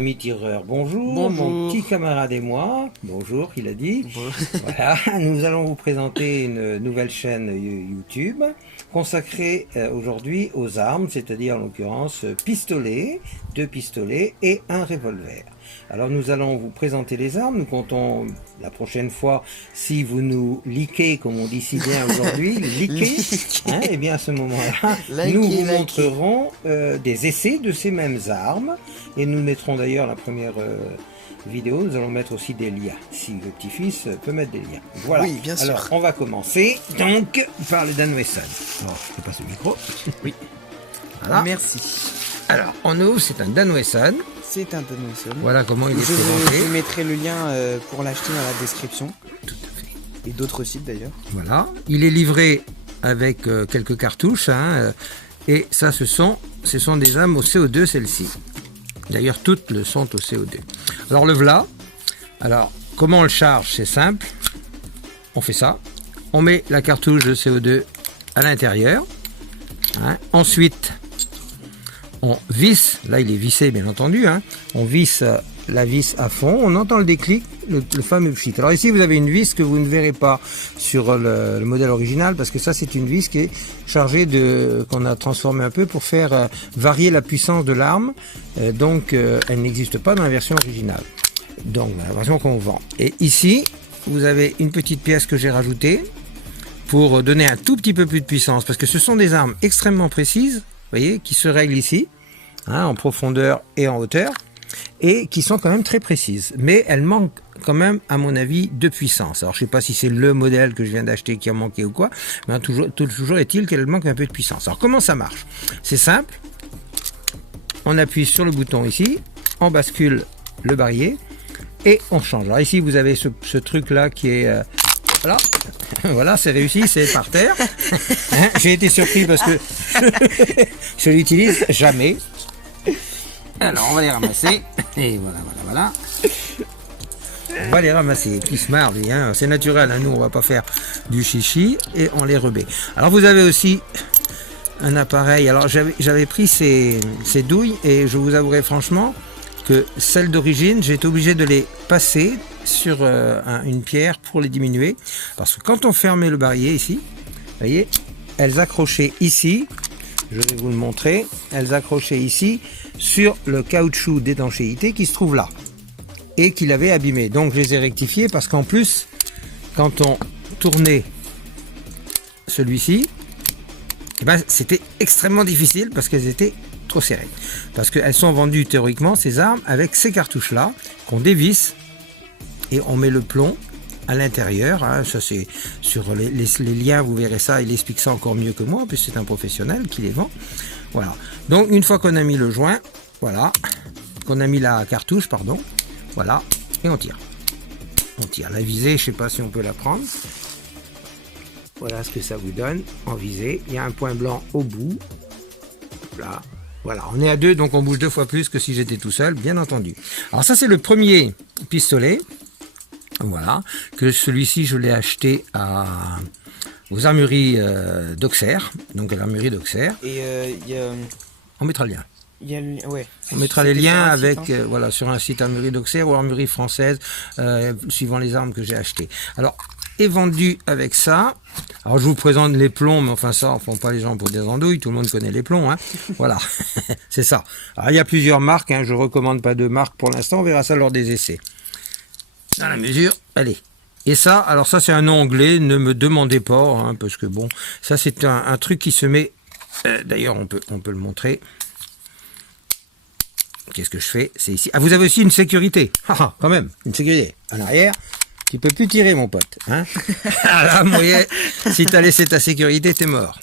Ami tireur, bonjour. Bonjour. Mon petit camarade et moi, bonjour, il a dit. Bonjour. Voilà, nous allons vous présenter une nouvelle chaîne YouTube consacrée aujourd'hui aux armes, c'est-à-dire en l'occurrence pistolets, 2 pistolets et un revolver. Alors nous allons vous présenter les armes, nous comptons la prochaine fois, si vous nous liquez, comme on dit si bien aujourd'hui, liquez, hein, et bien à ce moment-là, nous vous montrerons des essais de ces mêmes armes, et nous mettrons d'ailleurs la première vidéo, nous allons mettre aussi des liens, si le petit-fils peut mettre des liens. Voilà, oui, bien sûr. Alors on va commencer donc par le Dan Wesson. Alors, je te passe le micro. Oui. Voilà. Merci. Alors, on ouvre, c'est un Dan Wesson. C'est un Dan Wesson. Voilà comment il est présenté. Je mettrai le lien pour l'acheter dans la description. Tout à fait. Et d'autres sites d'ailleurs. Voilà. Il est livré avec quelques cartouches. Hein, et ça, ce sont des armes au CO2, celles-ci. D'ailleurs, toutes le sont au CO2. Alors, le voilà. Alors, comment on le charge? C'est simple. On fait ça. On met la cartouche de CO2 à l'intérieur. Hein. Ensuite, on visse, là il est vissé bien entendu, hein. On visse la vis à fond, on entend le déclic, le fameux pchit. Alors ici vous avez une vis que vous ne verrez pas sur le modèle original, parce que ça c'est une vis qui est chargée qu'on a transformée un peu pour faire varier la puissance de l'arme, donc elle n'existe pas dans la version originale, donc dans la version qu'on vend. Et ici vous avez une petite pièce que j'ai rajoutée pour donner un tout petit peu plus de puissance, parce que ce sont des armes extrêmement précises, vous voyez, qui se règlent ici, hein, en profondeur et en hauteur, et qui sont quand même très précises. Mais elles manquent quand même, à mon avis, de puissance. Alors, je ne sais pas si c'est le modèle que je viens d'acheter qui a manqué ou quoi, mais toujours est-il qu'elle manque un peu de puissance. Alors, comment ça marche? C'est simple. On appuie sur le bouton ici, on bascule le barillet, et on change. Alors ici, vous avez ce truc-là qui est... Voilà, voilà, c'est réussi, c'est par terre. Hein, j'ai été surpris parce que je l'utilise jamais. Alors, on va les ramasser. Et voilà. On va les ramasser. Qui se marre, lui, hein. C'est naturel, hein. Nous, on va pas faire du chichi et on les remet. Alors, vous avez aussi un appareil. Alors, j'avais pris ces douilles et je vous avouerai franchement que celles d'origine, j'ai été obligé de les passer sur une pierre pour les diminuer, parce que quand on fermait le barillet ici, vous voyez, elles accrochaient ici, je vais vous le montrer, elles accrochaient ici sur le caoutchouc d'étanchéité qui se trouve là et qui l'avait abîmé. Donc je les ai rectifiées parce qu'en plus, quand on tournait celui-ci, eh ben, c'était extrêmement difficile parce qu'elles étaient trop serrées. Parce qu'elles sont vendues théoriquement, ces armes, avec ces cartouches-là, qu'on dévisse et on met le plomb à l'intérieur. Hein. Ça, c'est sur les liens, vous verrez ça, il explique ça encore mieux que moi, puisque c'est un professionnel qui les vend. Voilà. Donc, une fois qu'on a mis le joint, voilà, qu'on a mis la cartouche, pardon, voilà, et on tire. On tire. La visée, je ne sais pas si on peut la prendre. Voilà ce que ça vous donne en visée. Il y a un point blanc au bout. Là. Voilà, on est à 2, donc on bouge 2 fois plus que si j'étais tout seul, bien entendu. Alors ça, c'est le premier pistolet. Voilà, que celui-ci, je l'ai acheté aux armureries d'Auxerre. Donc à l'armurerie d'Auxerre. Et on mettra le lien. Ouais. On mettra les liens avec, site, hein. voilà, sur un site armurerie d'Auxerre ou armurerie française, suivant les armes que j'ai achetées. Alors, est vendu avec ça. Alors je vous présente les plombs, mais enfin ça, on ne prend pas les gens pour des andouilles, tout le monde connaît les plombs, hein. Voilà, c'est ça. Alors il y a plusieurs marques, hein. Je ne recommande pas de marque pour l'instant, on verra ça lors des essais. Dans la mesure, allez. Et ça, alors ça c'est un onglet, ne me demandez pas, hein, parce que bon, ça c'est un truc qui se met, d'ailleurs on peut le montrer. Qu'est-ce que je fais? C'est ici. Ah, vous avez aussi une sécurité. Ah, quand même, une sécurité. En arrière, tu peux plus tirer, mon pote. Hein. Là, moyen, si tu as laissé ta sécurité, t'es mort.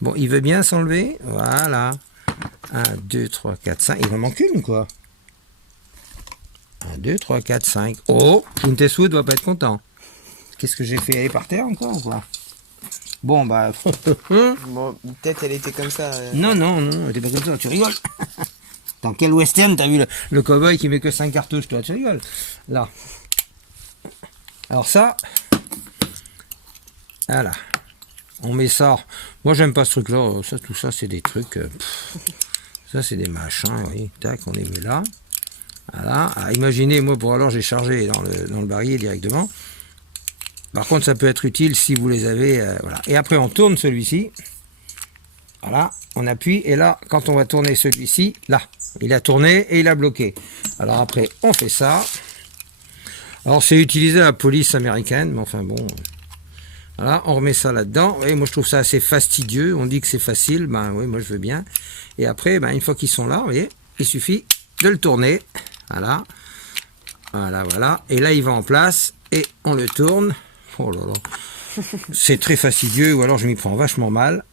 Bon, il veut bien s'enlever. Voilà. 1, 2, 3, 4, 5. Il en manque une, quoi. 1, 2, 3, 4, 5. Oh, Clint Eastwood va pas être content. Qu'est-ce que j'ai fait? Elle est par terre encore, quoi. Bon, bah... Bon, peut-être elle était comme ça. Non, elle était pas comme ça. Tu rigoles. Dans quel western t'as vu le cow-boy qui met que 5 cartouches? Toi, tu rigoles. Là. Alors ça, voilà, on met ça. Moi j'aime pas ce truc là, tout ça c'est des trucs, ça c'est des machins, oui. Tac, on les met là, Voilà. Alors, imaginez, moi, alors j'ai chargé dans le barillet directement. Par contre, ça peut être utile si vous les avez. Voilà. Et après, on tourne celui-ci. Voilà, on appuie. Et là, quand on va tourner celui-ci, là, il a tourné et il a bloqué. Alors après, on fait ça. Alors, c'est utilisé à la police américaine, mais enfin bon. Voilà, on remet ça là-dedans. Et moi, je trouve ça assez fastidieux. On dit que c'est facile. Ben oui, moi, je veux bien. Et après, ben, une fois qu'ils sont là, vous voyez, il suffit de le tourner. Voilà. Voilà, voilà. Et là, il va en place. Et on le tourne. Oh là là. C'est très fastidieux. Ou alors, je m'y prends vachement mal.